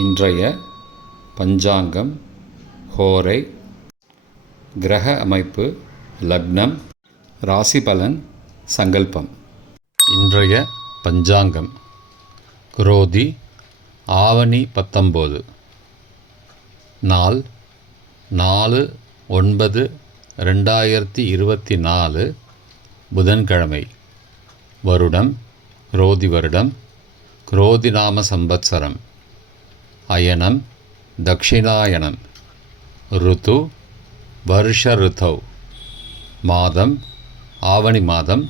இன்றைய பஞ்சாங்கம் ஹோரை கிரக அமைப்பு லக்னம் ராசி பலன் சங்கல்பம். இன்றைய பஞ்சாங்கம் குரோதி ஆவணி 19, நாள் 4/9/2024 புதன்கிழமை. வருடம் குரோதி வருடம், குரோதி நாம சம்பத்சரம். அயனம் தக்ஷிணாயனம். ருத்து வருஷ ருத்தௌ. மாதம் ஆவணி மாதம்,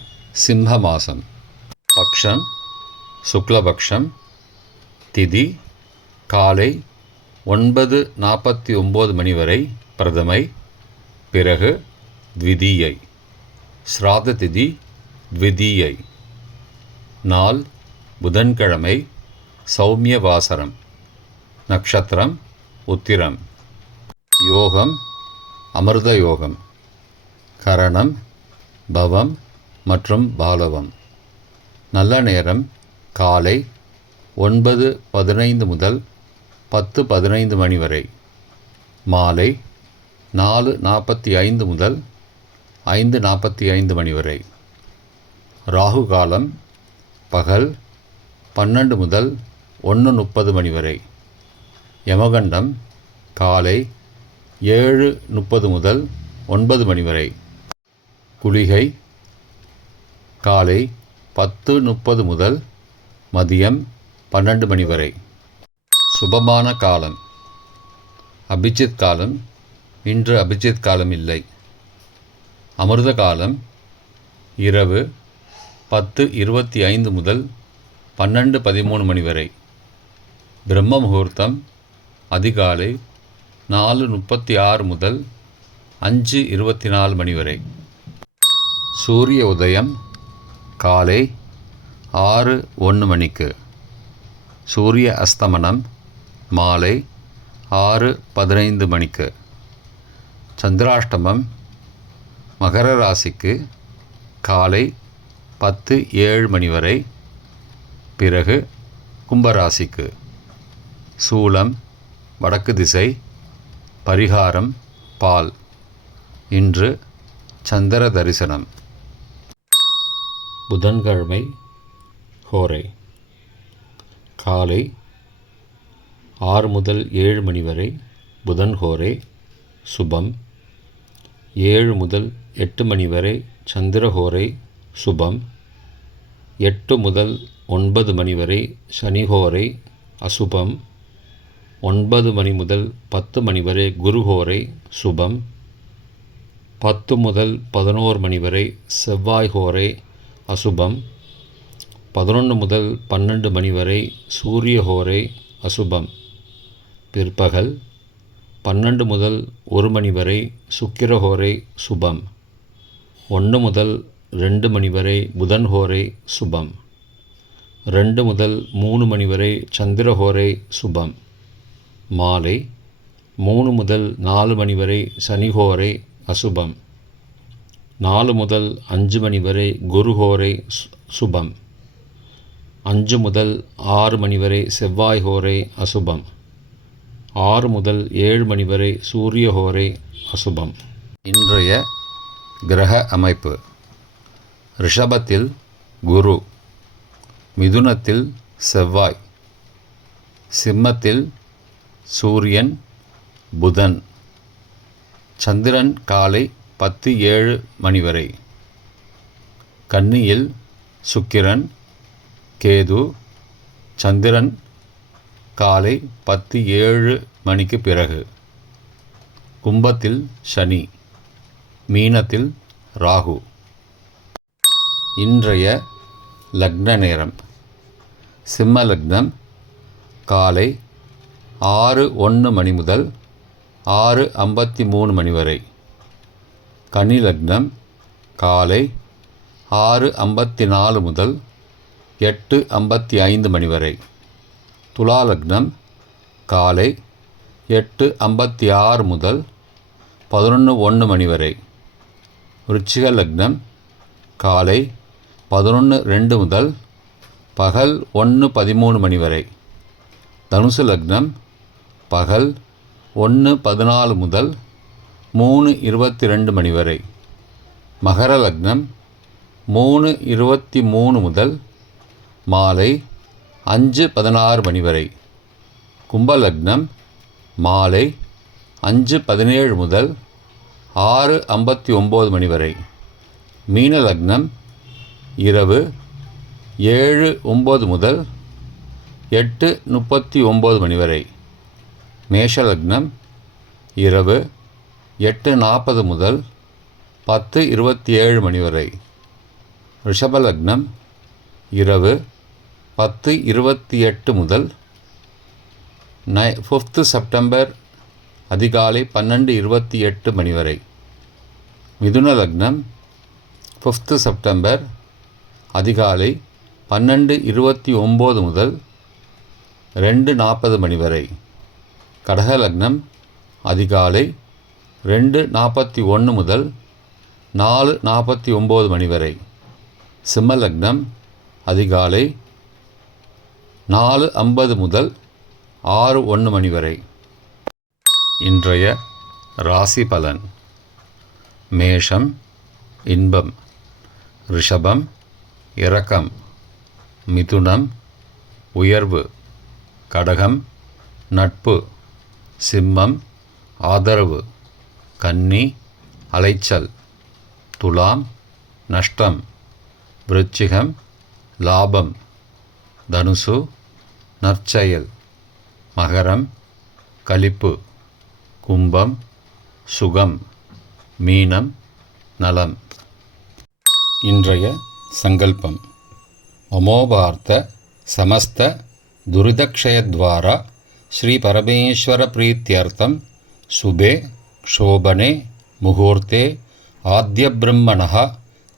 சிம்ம மாதம். பக்ஷம் சுக்லபக்ஷம். திதி காலை 9:49 மணி வரை பிரதமை, பிறகு த்விதீயை. ஸ்ராத திதி த்விதீயை. நாள் புதன்கிழமை, சௌமிய வாசரம். நக்ஷத்திரம் உத்திரம். யோகம் அமிர்த யோகம். கரணம் பவம் மற்றும் பாலவம். நல்ல நேரம் காலை 9:15 முதல் 10:15 மணி வரை. மாலை 4:45 முதல் 5:45 மணி வரை. ராகு காலம் பகல் 12 முதல் 1:30 மணி வரை. யமகண்டம் காலை 7:30 முதல் 9 மணி வரை. குளிகை காலை 10:30 முதல் மதியம் 12 மணி வரை. சுபமான காலம் அபிஜித் காலம். இன்று அபிஜித் காலம் இல்லை. அமிர்த காலம் இரவு 10:25 முதல் 12:13 மணி வரை. பிரம்ம முகூர்த்தம் அதிகாலை 4:36 முதல் 5:24 மணி வரை. சூரிய உதயம் காலை 6:01 மணிக்கு. சூரிய அஸ்தமனம் மாலை 6:15 மணிக்கு. சந்திராஷ்டமம் மகர ராசிக்கு காலை 10:07 மணி வரை, பிறகு கும்பராசிக்கு. சூலம் வடக்கு திசை. பரிகாரம் பால். இன்று சந்திர தரிசனம். புதன்கிழமை ஹோரை காலை 6 முதல் 7 மணி வரை புதன் ஹோரை சுபம். 7 முதல் 8 மணி வரை சந்திர ஹோரை சுபம். 8 முதல் 9 மணி வரை சனி ஹோரை அசுபம். 9 மணி முதல் 10 மணி வரை குரு ஹோரை சுபம். 10 முதல் 11 மணி வரை செவ்வாய் ஹோரை அசுபம். 11 முதல் 12 மணி வரை சூரிய ஹோரை அசுபம். பிற்பகல் 12 முதல் 1 மணி வரை சுக்கிர ஹோரை சுபம். 1 முதல் 2 மணி வரை புதன் ஹோரை சுபம். 2 முதல் 3 மணி வரை சந்திர ஹோரை சுபம். மாலை 3 முதல் 4 மணி வரை சனி ஹோரை அசுபம். 4 முதல் 5 மணி வரை குரு ஹோரை சுபம். 5 முதல் 6 மணி வரை செவ்வாய் ஹோரை அசுபம். 6 முதல் 7 மணி வரை சூரிய ஹோரை அசுபம். இன்றைய கிரக அமைப்பு. ரிஷபத்தில் குரு, மிதுனத்தில் செவ்வாய், சிம்மத்தில் சூரியன் புதன். சந்திரன் காலை 10:07 மணி வரை. கன்னியில் சுக்கிரன் கேது. சந்திரன் காலை 10:07 மணிக்கு பிறகு. கும்பத்தில் சனி, மீனத்தில் ராகு. இன்றைய லக்ன நேரம். சிம்ம லக்னம் காலை 6:01 மணி முதல் 6:53 மணி வரை. கன்னி லக்னம் காலை 6:54 முதல் 8:55 மணி வரை. துலா லக்னம் காலை 8:56 முதல் 11:01 மணி வரை. விருச்சிக லக்னம் காலை 11:02 முதல் பகல் 1:13 மணி வரை. தனுசு லக்னம் பகல் 1:14 முதல் 3:22 மணி வரை. மகர லக்னம் 3:23 முதல் மாலை 5:16 மணி வரை. கும்பலக்னம் மாலை 5:17 முதல் 6:59 மணி வரை. மீன லக்னம் இரவு 7:09 முதல் 8:39 மணி வரை. மேஷ லக்னம் இரவு 8:40 முதல் 10:27 மணி வரை. ரிஷப லக்னம் இரவு 10:28 முதல் 5 செப்டம்பர் அதிகாலை 12:28 மணி வரை. மிதுன லக்னம் 5 செப்டம்பர் அதிகாலை 12:29 முதல் 2:40 மணி வரை. கடக லக்னம் அதிகாலை 2:41 முதல் 4:49 மணி வரை. சிம்ம லக்னம் அதிகாலை 4:50 முதல் 6:01 மணி வரை. இன்றைய ராசி பலன். மேஷம் இன்பம், ரிஷபம் இரக்கம், மிதுனம் உயர்வு, கடகம் நட்பு, சிம்மம் ஆதரவு, கன்னி அலைச்சல், துலாம் நஷ்டம், விருச்சிகம் லாபம், தனுசு நற்செயல், மகரம் களிப்பு, கும்பம் சுகம், மீனம் நலம். இன்றைய சங்கல்பம். மமோபார்த்த சமஸ்த துரிதக்ஷயத்வாரா ஸ்ரீ பரமேஸ்வர பிரீத்யர்த்தம் சுபே க்ஷோபனே முகூர்த்தே ஆத்ய பிரம்மணः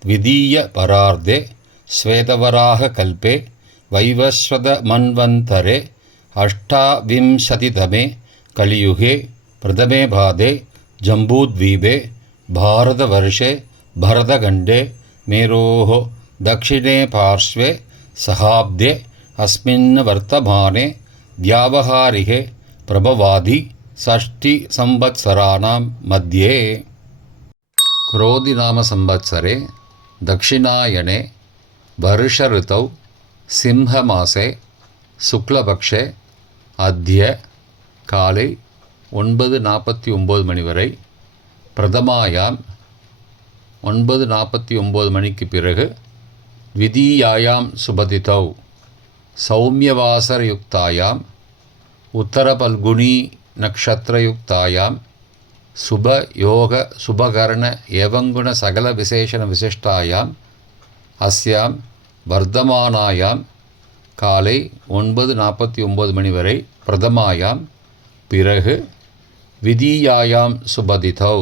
த்விதீய பரார்த்தே ஸ்வேதவராக கல்பே வைவஸ்வத மன்வந்தரே அஷ்டாவிம்சதிதமே கலியுகே பிரதமே பாதே ஜம்பூத்வீபே பாரதவர்ஷே பரதகண்டே மேரோः दक्षिणे पार्श्वे सहाब्दे अस्मिन् वर्तमाने व्यावहारिके प्रभवादि षष्टिसंवत्सराणां मध्ये क्रोधिनामसंवत्सरे दक्षिणायने वर्षऋतौ सिंहमासे शुक्लपक्षे अद्य काले 9:49 மணி வரை, பிரதமாயாம் 9:49 மணிக்கு பிறகு, த்விதீயாயாம் சுபதிதௌ சௌமியவாசரயுக்தாயாம் உத்தரபல்குனி நக்ஷத்ரயுக்தாயாம் சுபயோக சுபகரண ஏவங்குண சகல விசேஷண விசிஷ்டாயாம் அஸ்யாம் வர்த்தமானாயாம் காலை 9:49 மணி வரை, பிரதமாயாம் பிறகு, த்விதீயாயாம் சுபதிதௌ